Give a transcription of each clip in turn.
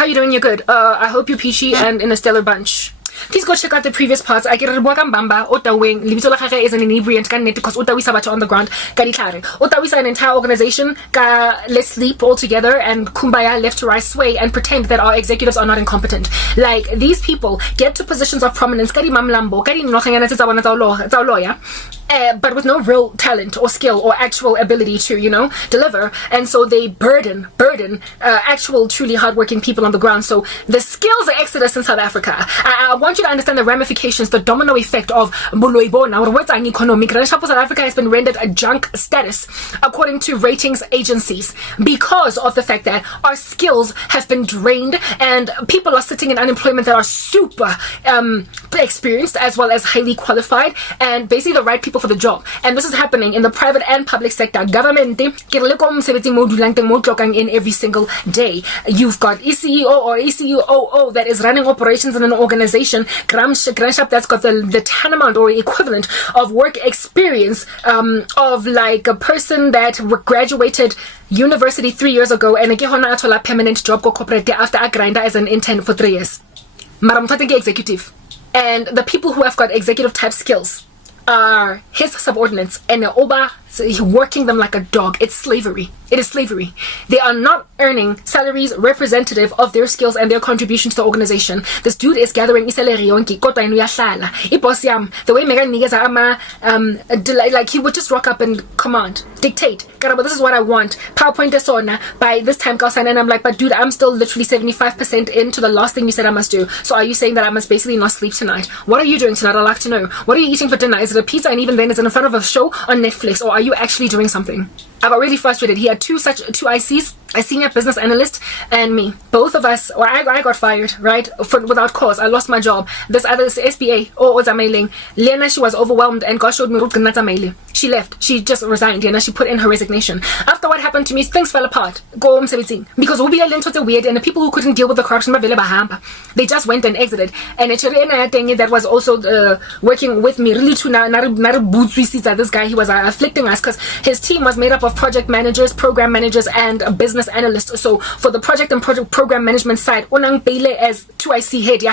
how you doing? You're good. I hope you're peachy and in a stellar bunch. Please go check out the previous parts. I get Bamba, Otawing, Libito Lagare is an inebriant candidate because Otawi Sabato on the ground, Kadiklare. Otawi an entire organization, let's sleep all together and kumbaya left to right sway and pretend that our executives are not incompetent. Like, these people get to positions of prominence, Kadi Mamlambo, Kadi Nohangana lawyer. But with no real talent or skill or actual ability to, deliver. And so they burden actual, truly hardworking people on the ground. So the skills exodus in South Africa. I want you to understand the ramifications, the domino effect of Boloi. South Africa has been rendered a junk status according to ratings agencies because of the fact that our skills have been drained and people are sitting in unemployment that are super experienced as well as highly qualified and basically the right people for the job. And this is happening in the private and public sector. Government in every single day. You've got ECEO or ECEOO that is running operations in an organization, Granshap, that's got the tantamount or equivalent of work experience of like a person that graduated university 3 years ago and a permanent job corporate after a grinder as an intern for 3 years. Executive. And the people who have got executive type skills are his subordinates and Oba working them like a dog. It's slavery. It is slavery. They are not earning salaries representative of their skills and their contribution to the organization. This dude is gathering salary yonke kodwa inu yahlala. Iboss yam, the way Megan Nigeza like he would just rock up and command, dictate. Karabo, this is what I want. PowerPoint is on by this time, Kausan, and I'm like, but dude, I'm still literally 75% into the last thing you said I must do. So are you saying that I must basically not sleep tonight? What are you doing tonight? I'd like to know. What are you eating for dinner? Is it a pizza? And even then, is it in front of a show on Netflix? Or are you actually doing something? I got really frustrated. He had two ICs, a senior business analyst and me. Both of us, or I got fired, right? Without cause. I lost my job. This other SBA, Zamailing. Lena, she was overwhelmed and God showed me she left. She just resigned and she put in her resignation. After what happened to me, things fell apart. Go home 17. Because Ubia Lent was weird and the people who couldn't deal with the corruption, they just went and exited. And that was also working with me. Really this guy, he was afflicting us because his team was made up of project managers, program managers, and business analysts. So for the project and program management side, Onang Pele as 2IC head,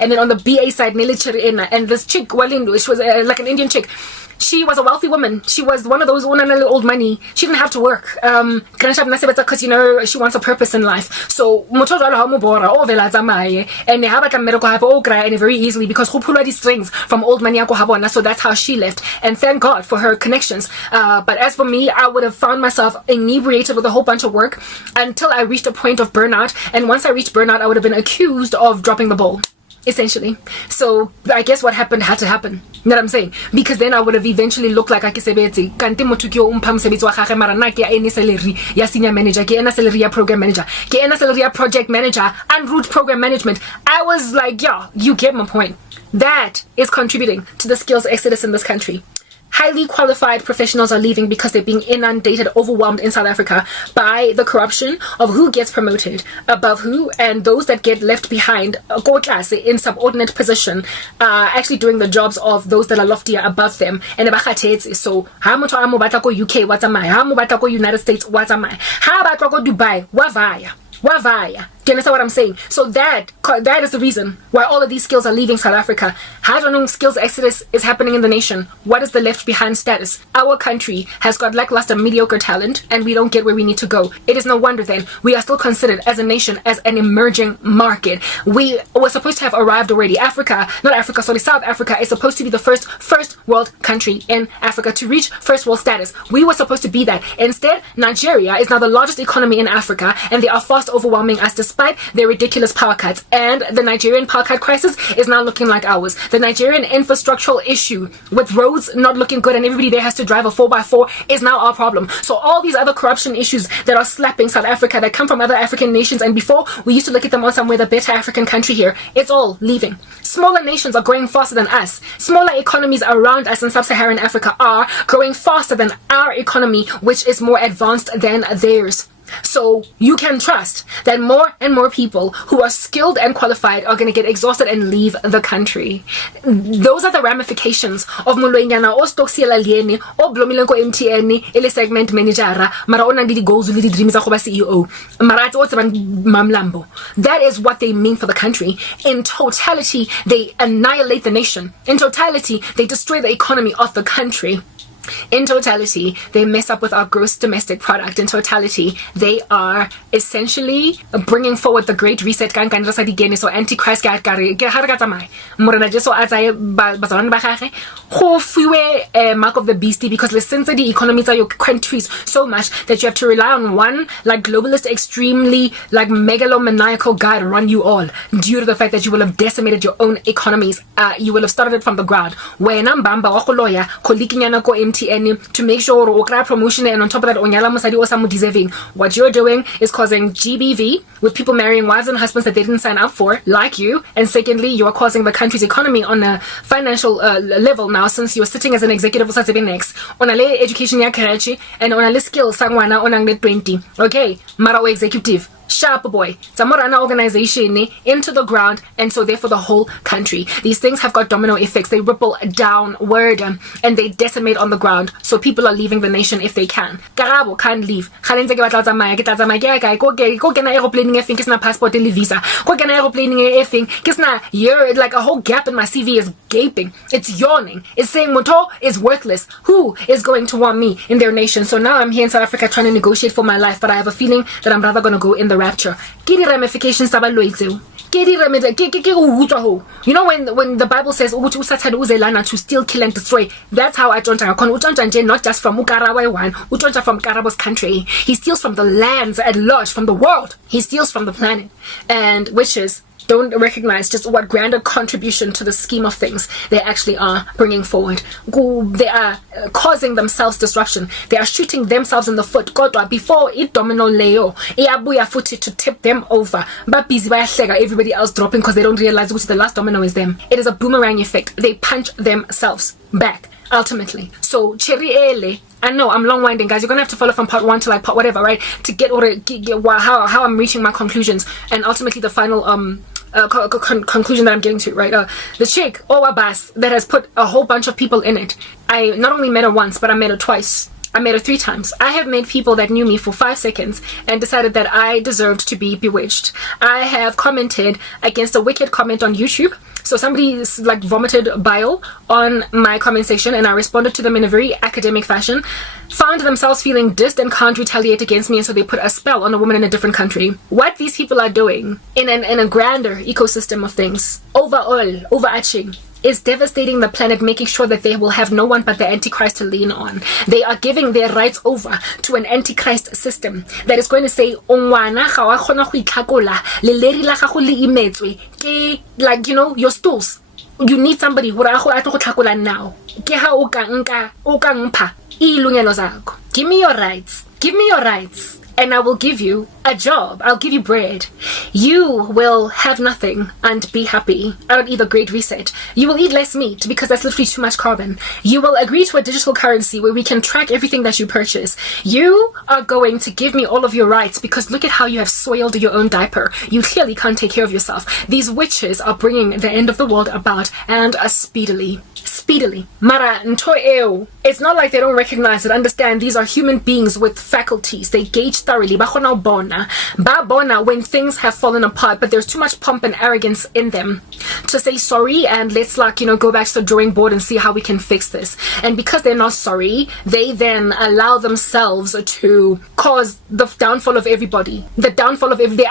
and then on the BA side, and this chick, Walindu, she was like an Indian chick. She was a wealthy woman. She was one of those old money. She didn't have to work. Because she wants a purpose in life. So and very easily because who pull these strings from old money. So that's how she left. And thank God for her connections. But as for me, I would have found myself inebriated with a whole bunch of work until I reached a point of burnout. And once I reached burnout, I would have been accused of dropping the ball. Essentially. So I guess what happened had to happen. You know what I'm saying? Because then I would have eventually looked like Akisebeti. Kante motukyo umpamsebeti wa kage mara na ke ene salary ya senior manager, ke ena salary ya program manager, ke ena salary ya project manager, and root program management. I was like, yeah, you get my point. That is contributing to the skills exodus in this country. Highly qualified professionals are leaving because they're being inundated, overwhelmed in South Africa by the corruption of who gets promoted above who, and those that get left behind in subordinate position actually doing the jobs of those that are loftier above them. And so how much UK, what's am I? How much United States, what's am I? How about Dubai? Wavaya. Do you understand what I'm saying? So that is the reason why all of these skills are leaving South Africa. How skills exodus is happening in the nation? What is the left behind status? Our country has got lackluster, mediocre talent, and we don't get where we need to go. It is no wonder then we are still considered as a nation as an emerging market. We were supposed to have arrived already. South Africa is supposed to be the first world country in Africa to reach first world status. We were supposed to be that. Instead, Nigeria is now the largest economy in Africa, and they are fast overwhelming us despite their ridiculous power cuts. And the Nigerian power cut crisis is now looking like ours. The Nigerian infrastructural issue with roads not looking good and everybody there has to drive a 4x4 is now our problem. So all these other corruption issues that are slapping South Africa that come from other African nations, and before we used to look at them as somewhere the better African country here, it's all leaving. Smaller nations are growing faster than us. Smaller economies around us in sub-Saharan Africa are growing faster than our economy, which is more advanced than theirs. So you can trust that more and more people who are skilled and qualified are going to get exhausted and leave the country. Those are the ramifications of Moloinyana o stoksiela liene o blomilenko MTN ele segment manager mara o nang le goals le di dreams tsa go ba CEO mara tse o tsebang mamlambo. That is what they mean for the country. In totality, they annihilate the nation. In totality, they destroy the economy of the country. In totality, they mess up with our gross domestic product. In totality, they are essentially bringing forward the Great Reset. So Antichrist mark of the beastie, because the sense the economies of your countries so much that you have to rely on one like globalist, extremely like megalomaniacal guy to run you all, due to the fact that you will have decimated your own economies. You will have started it from the ground. When I'm bamba to make sure okra promotion, and on top of that onyala musadi osamu deserving. What you're doing is causing GBV with people marrying wives and husbands that they didn't sign up for, like you. And secondly, you are causing the country's economy on a financial level now, since you're sitting as an executive next on a education ya karachi and on a skill sangwana on 20. Okay, marawa executive. Sharp boy, Zamorana organization into the ground, and so therefore the whole country. These things have got domino effects. They ripple downward and they decimate on the ground. So people are leaving the nation if they can. Karabo can't leave. Go get an aeroplane if it's not passport and visa. Go get an aeroplane if it's not year, like a whole gap in my CV is gaping. It's yawning. It's saying Moto is worthless. Who is going to want me in their nation? So now I'm here in South Africa trying to negotiate for my life, but I have a feeling that I'm rather gonna go in the rapture. Get the ramifications taba loitse. You know when the Bible says to steal, kill and destroy, that's how I don't not just from Ukarawa one, from Karabo's country. He steals from the lands at large, from the world. He steals from the planet. And witches don't recognize just what grander contribution to the scheme of things they actually are bringing forward. They are causing themselves disruption. They are shooting themselves in the foot. Before it domino leo, footed to tip them over. But busy everybody else dropping because they don't realize which the last domino is them. It is a boomerang effect. They punch themselves back ultimately. So cherry ele. I know I'm long winding, guys. You're gonna have to follow from part 1 to like part whatever, right? To get how I'm reaching my conclusions and ultimately the final conclusion that I'm getting to, right? The chick Abbas that has put a whole bunch of people in it. I not only met her once, but I met her twice. I met her 3 times. I have met people that knew me for 5 seconds and decided that I deserved to be bewitched. I have commented against a wicked comment on YouTube. So somebody like vomited bile on my comment section and I responded to them in a very academic fashion, found themselves feeling dissed and can't retaliate against me, and so they put a spell on a woman in a different country. What these people are doing in a grander ecosystem of things, overall, overarching, is devastating the planet, making sure that they will have no one but the Antichrist to lean on. They are giving their rights over to an Antichrist system that is going to say, like, you know, your stools. You need somebody now. Give me your rights. Give me your rights. And I will give you a job. I'll give you bread. You will have nothing and be happy. I don't eat a great reset. You will eat less meat because that's literally too much carbon. You will agree to a digital currency where we can track everything that you purchase. You are going to give me all of your rights because look at how you have soiled your own diaper. You clearly can't take care of yourself. These witches are bringing the end of the world about, and speedily. Mara ntoeo. It's not like they don't recognize it. Understand, these are human beings with faculties. They gauge thoroughly. Babona when things have fallen apart, but there's too much pomp and arrogance in them to say sorry and let's like, you know, go back to the drawing board and see how we can fix this. And because they're not sorry, they then allow themselves to cause the downfall of everybody. They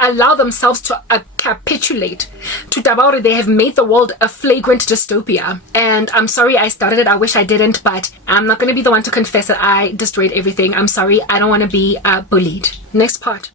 allow themselves to capitulate to Tabaure. They have made the world a flagrant dystopia. And I'm sorry I started it. I wish I didn't, but I'm not going to be the one to confess that I destroyed everything. I'm sorry. I don't want to be bullied. Next part.